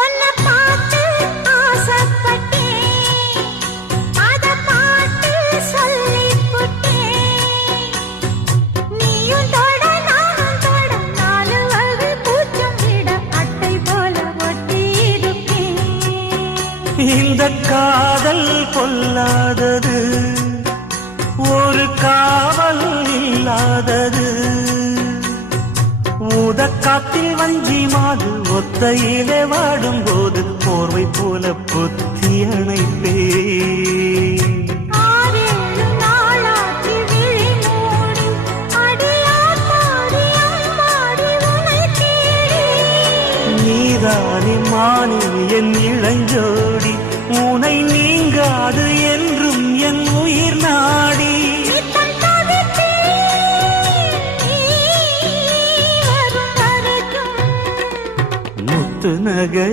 உன்னை பார்த்து ஆசைப்பட்டேன், அத பாட்டு சொல்லிப் புட்டேன். நீயும் தொட நானும் தொட, நாலு வகை பூச்சும் விட அட்டை போல ஒட்டி இருப்பேன். இந்த காதல் பொல்லாதது, ஒரு காவல் இல்லாதது. ஊதக்காத்தில் வஞ்சி மாது ஒத்தையிலே வாடும் போது போர்வை போல பொத்தி அணைப்பே. ஆறேழு நாளாச்சு விழி மூடி, அடியார் பாடி அம்மாடி உனை தேடி. நீதானே மானே என் இளஞ்சோடி, உனை நீங்காது என்றும் என் உயிர் நாடி. நித்தம் தவித்தேன், நீ வரும் வரைக்கும். முத்து நகை